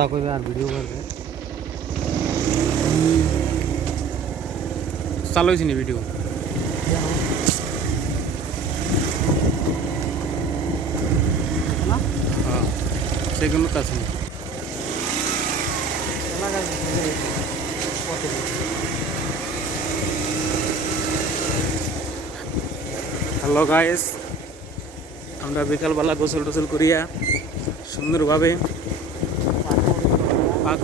কথা কইবে আর ভিডিও করবে চালু হয়েছে নি ভিডিও হ্যাঁ সেগুলো তো আছে হ্যালো গাইস আমরা বিকালবেলা গোসল টোসল করিয়া সুন্দরভাবে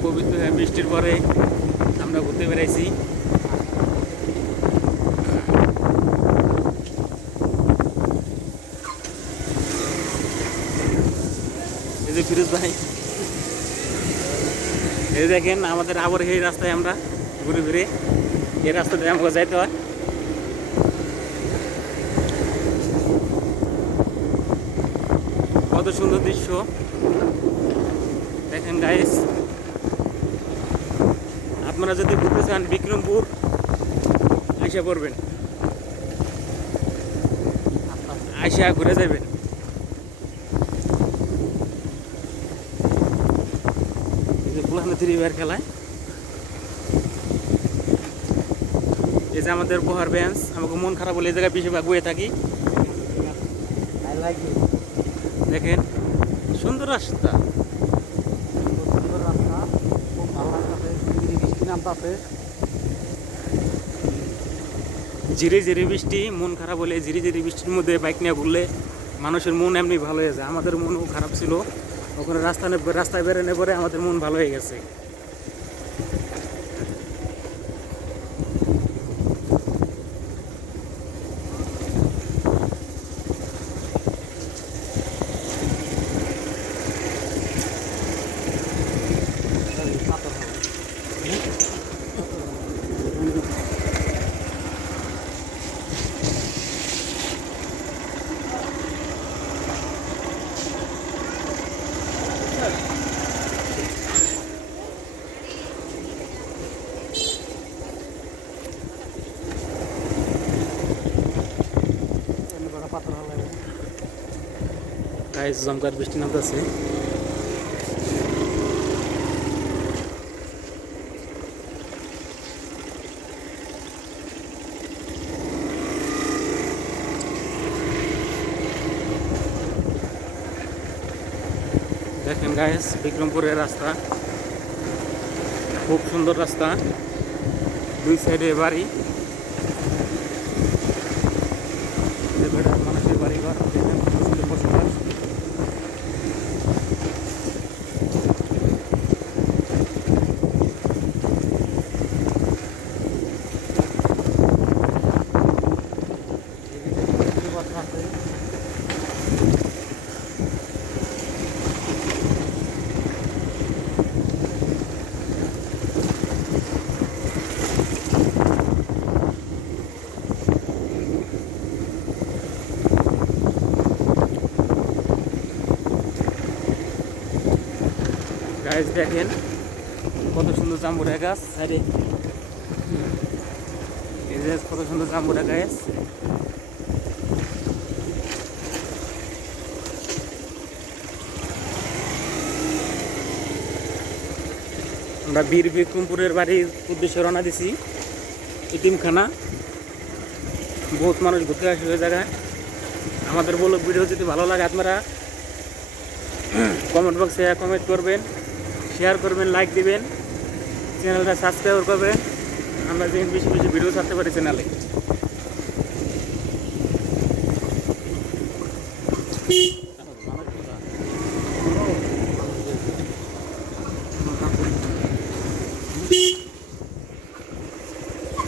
পবিত্র বৃষ্টির পরে আমরা ঘুরতে বেড়াইছি। ফিরোজ ভাই। এই দেখেন আমাদের আবার এই রাস্তায় আমরা ঘুরে ঘুরে এই রাস্তাতে আমাকে যাইতে হয়। কত সুন্দর দৃশ্য। দেখেন গাইস আপনারা যদি ঘুরতে চান বিক্রমপুর আইসা পড়বেন। আইসা ঘুরে যাবেন। থ্রি বের খেলায়। এই যে আমাদের পোহার বেঞ্চ আমাকে মন খারাপ হলে এই জায়গায় বেশিরভাগ বয়ে থাকি। দেখেন সুন্দর রাস্তা সুন্দর রাস্তা খুব ভালো লাগতেছে ধীরে বৃষ্টি নামতাছে ঝিরি ঝিরি বৃষ্টি, মন খারাপ হলে ঝিরি ঝিরি বৃষ্টির মধ্যে বাইক নিয়ে ঘুরলে মানুষের মন এমনি ভালো হয়ে যায়। আমাদের মনও খারাপ ছিল। ওখানে রাস্তা রাস্তায় বেরোনে পরে আমাদের মন ভালো হয়ে গেছে এমনি করে পাথর ভালো লাগে গাইস জমকার বৃষ্টি নামতেছে। দেখেন গাইস বিক্রমপুরের রাস্তা। খুব সুন্দর রাস্তা। দুই সাইডে বাড়ি এই বেড়া মানুষের বাড়ি ঘর দেখেন মানুষের বসবাস বৃষ্টি পড়তাছে গাছ দেখেন কত সুন্দর জাম্বুরা গাছ এই যে কত সুন্দর জাম্বুরা গাছ আমরা বীর বিক্রমপুরের বাড়ির উদ্দেশ্যে রওনা দিছি। ইতিমখানা বহুত মানুষ ঘুরতে আসে ওই জায়গায়। আমাদের বলো ভিডিও যদি ভালো লাগে আপনারা কমেন্ট বক্সে কমেন্ট করবেন। শেয়ার করবেন লাইক দিবেন চ্যানেলটা সাবস্ক্রাইব করবেন। আমরা যেন বেশি বেশি ভিডিও ছাড়তে পারি চ্যানেলে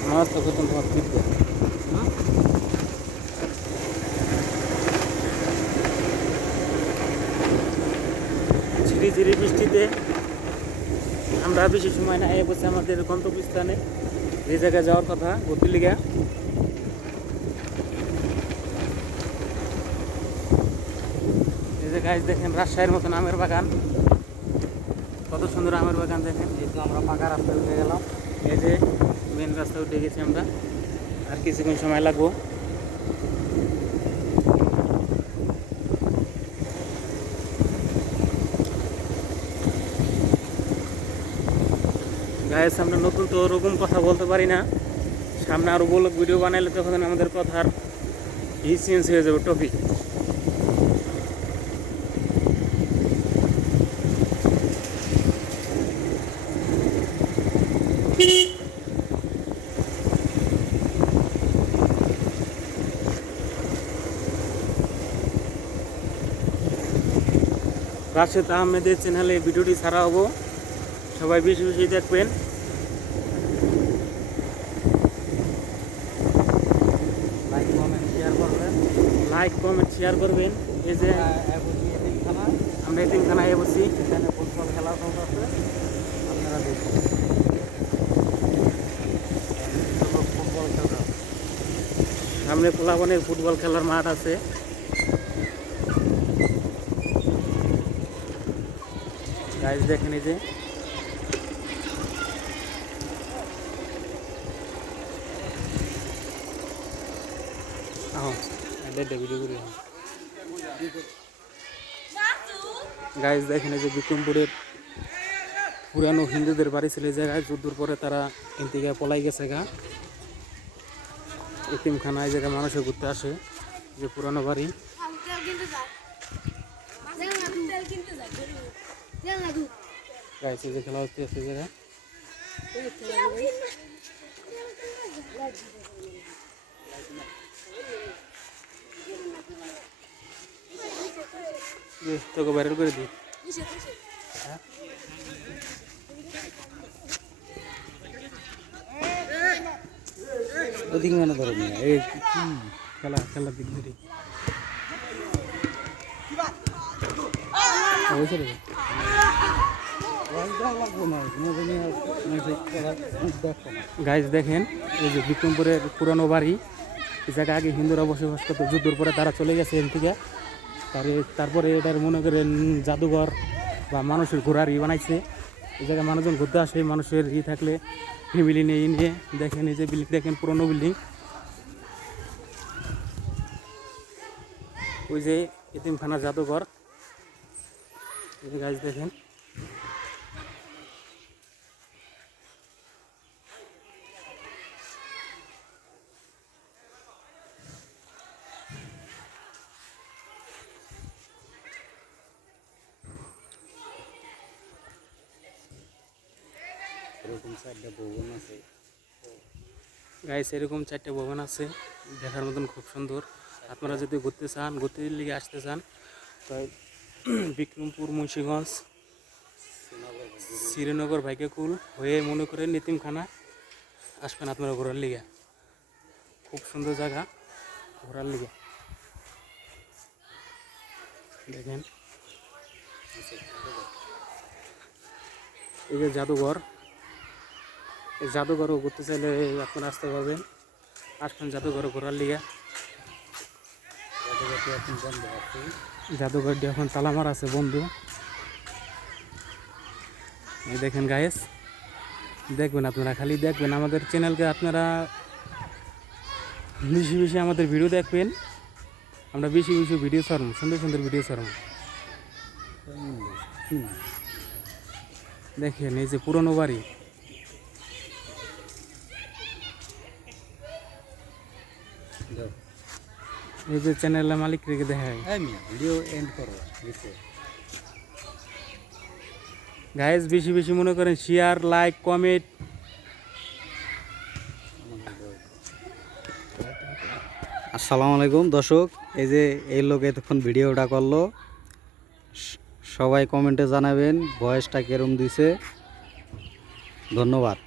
মাছ তো কত তোমার ফিরবে ঝিরি ঝিরি বৃষ্টিতে আমরা বেশি সময় না এ বসে আমাদের গন্তব্যস্থানে যে জায়গায় যাওয়ার কথা, ঘুরতে লিগা। গাছ দেখেন, রাজশাহীর মতন আমের বাগান। কত সুন্দর আমের বাগান দেখেন। এই তো আমরা পাকা রাস্তায় উঠে গেলাম, এই যে মেন রাস্তা উঠে গেছি আমরা। আর কিছুক্ষণ সময় লাগবো। গায়ের সামনে নতুন তো ওরকম কথা বলতে পারি না। সামনে আরও বলক ভিডিও বানাইলে তখন আমাদের কথার ই চেঞ্জ হয়ে যাবে টপিক রাশেদ আহমেদের চ্যানেলে ভিডিওটি ছাড়া হব। সবাই বেশি বেশি দেখবেন লাইক কমেন্ট শেয়ার করবেন লাইক কমেন্ট শেয়ার করবেন। এই যে আমরা এতিমখানায় বসি। এখানে ফুটবল খেলা চলতেছে আপনারা দেখুন। ফুটবল খেলতে সামনে পোলাবনের ফুটবল খেলার মাঠ আছে। গাইজ দেখেন এই যে। করি গাইজ দেখেন এই যে বিক্রমপুরের পুরানো হিন্দুদের বাড়ি ছিল এই জায়গায় যুদ্ধর পরে তারা এদিকে পলাই গেছে গা। এতিমখানা এই জায়গায় মানুষে ঘুরতে আসে যে পুরানো বাড়ি। গাইছে যে। খেলা হচ্ছে সে জায়গায়। যে তোকে ভাইরাল করে দিই। ওদিকে মানে ধরো এই খেলা, খেলার দিক ধরে গাইজ দেখেন, এই যে বিক্রমপুরের পুরানো বাড়ি এই জায়গায় আগে হিন্দুরা বসবাস করতো, যুদ্ধর পরে তারা চলে গেছে এখান থেকে। তারে তারপরে এটার মনে করেন জাদুঘর বা মানুষের ঘোরার ই বানাইছে। এই জায়গায় মানুষজন ঘুরতে আসে, মানুষের ই থাকলে ফ্যামিলি নিয়ে নিয়ে দেখেন এই যে বিল্ডিং দেখেন পুরনো বিল্ডিং ওই যে এতিমখানা জাদুঘর। গাছ দেখেন। চারটা ভবন আছে। গাইস এরকম চারটে ভবন আছে, দেখার মতন খুব সুন্দর। আপনারা যদি ঘুরতে চান, ঘুরতে লিগে আসতে চান, তো বিক্রমপুর, মুন্সিগঞ্জ, শ্রীনগর ভাইকেকুল হয়ে মনে করেন নিতিমখানা আসবেন আপনারা ঘোরার লিগে। খুব সুন্দর জায়গা ঘোরার লিগে। দেখেন। এই যে জাদুঘর জাদুঘরও ঘুরতে চাইলে আপনারা আসতে পারবেন আসবেন জাদুঘর ঘোরার লিগে। জায়গাটি এখন বন্ধ আছে। জাদুঘরটি এখন তালামার আছে বন্ধু। এই দেখেন গায়েস দেখবেন আপনারা খালি দেখবেন। আমাদের চ্যানেলকে আপনারা বেশি বেশি আমাদের ভিডিও দেখবেন। আমরা বেশি বেশি ভিডিও ছাড়ব সুন্দর সুন্দর ভিডিও ছাড়ব। দেখেন এই যে পুরনো বাড়ি। এই যে চ্যানেলের মালিক রেখে হ্যাঁ ভিডিও এন্ড করো নিচে। বেশি বেশি মনে করেন শেয়ার লাইক কমেন্ট আসসালামু আলাইকুম দর্শক। এই যে এই লোক এতক্ষণ ভিডিওটা করল সবাই কমেন্টে জানাবেন ভয়েসটা কেরম দিছে। ধন্যবাদ।